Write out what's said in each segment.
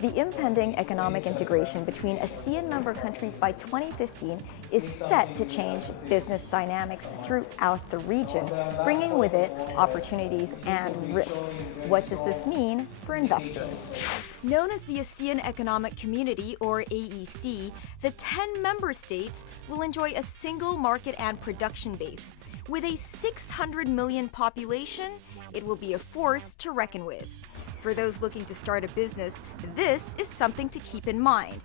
The impending economic integration between ASEAN member countries by 2015 is set to change business dynamics throughout the region, bringing with it opportunities and risks. What does this mean for investors? Known as the Asean Economic Community, or AEC, the 10 member states will enjoy a single market and production base. With a 600 million population, it will be a force to reckon with. For those looking to start a business, this is something to keep in mind.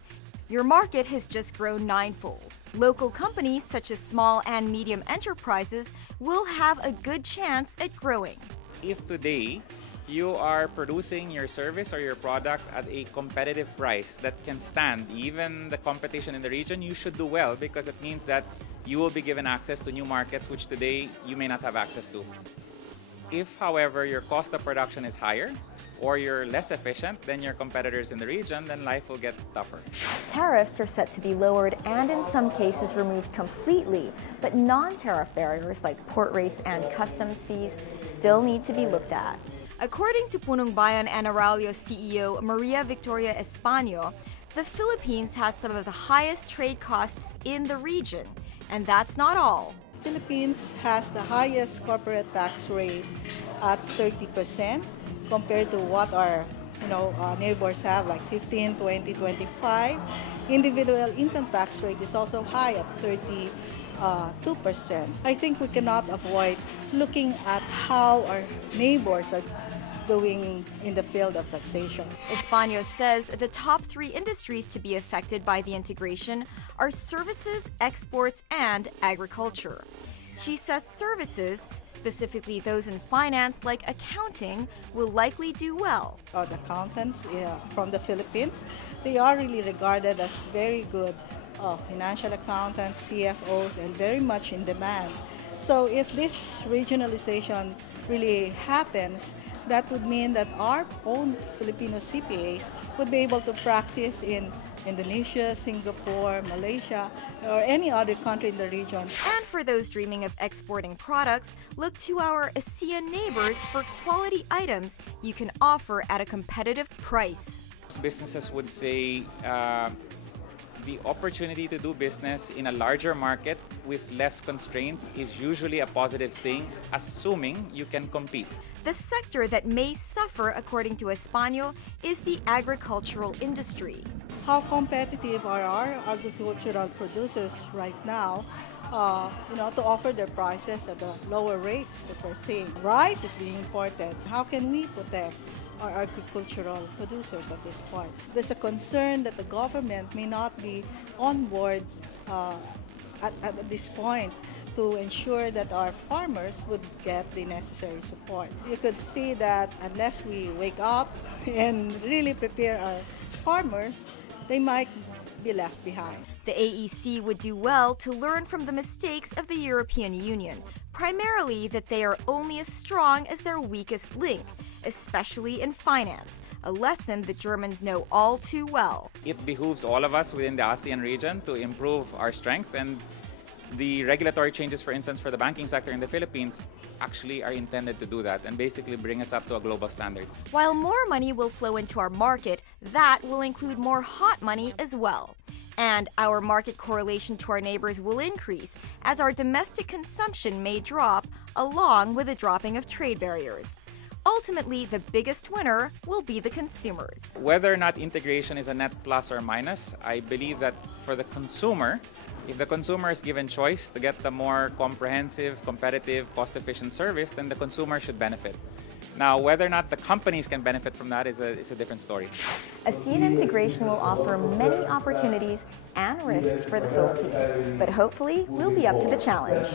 Your market has just grown ninefold. Local companies, such as small and medium enterprises, will have a good chance at growing. If today you are producing your service or your product at a competitive price that can stand even the competition in the region, you should do well, because it means that you will be given access to new markets which today you may not have access to. If, however, your cost of production is higher or you're less efficient than your competitors in the region, then life will get tougher. Tariffs are set to be lowered and in some cases removed completely, but non-tariff barriers like port rates and customs fees still need to be looked at. According to Punong Bayan and Aralio CEO Maria Victoria Españo, the Philippines has some of the highest trade costs in the region. And that's not all. Philippines has the highest corporate tax rate at 30% compared to what our neighbors have, like 15, 20, 25. Individual income tax rate is also high at 32%. I think we cannot avoid looking at how our neighbors are doing in the field of taxation. Españo says the top 3 industries to be affected by the integration are services, exports, and agriculture. She says services, specifically those in finance like accounting, will likely do well. The accountants from the Philippines, they are really regarded as very good financial accountants, CFOs, and very much in demand. So if this regionalization really happens, that would mean that our own Filipino CPAs would be able to practice in Indonesia, Singapore, Malaysia, or any other country in the region. And for those dreaming of exporting products, look to our ASEAN neighbors for quality items you can offer at a competitive price. Businesses would say the opportunity to do business in a larger market with less constraints is usually a positive thing, assuming you can compete. The sector that may suffer, according to Españo, is the agricultural industry. How competitive are our agricultural producers right now, to offer their prices at the lower rates that we're seeing? Rice is being imported. How can we protect our agricultural producers at this point? There's a concern that the government may not be on board at this point to ensure that our farmers would get the necessary support. You could see that unless we wake up and really prepare our farmers, they might be left behind. The AEC would do well to learn from the mistakes of the European Union, primarily that they are only as strong as their weakest link, especially in finance, a lesson that Germans know all too well. It behooves all of us within the ASEAN region to improve our strength, and the regulatory changes, for instance, for the banking sector in the Philippines actually are intended to do that and basically bring us up to a global standard. While more money will flow into our market, that will include more hot money as well. And our market correlation to our neighbors will increase as our domestic consumption may drop along with the dropping of trade barriers. Ultimately, the biggest winner will be the consumers. Whether or not integration is a net plus or minus, I believe that for the consumer, if the consumer is given choice to get the more comprehensive, competitive, cost-efficient service, then the consumer should benefit. Now, whether or not the companies can benefit from that is a different story. ASEAN integration will offer many opportunities and risks for the Philippines, but hopefully we'll be up to the challenge.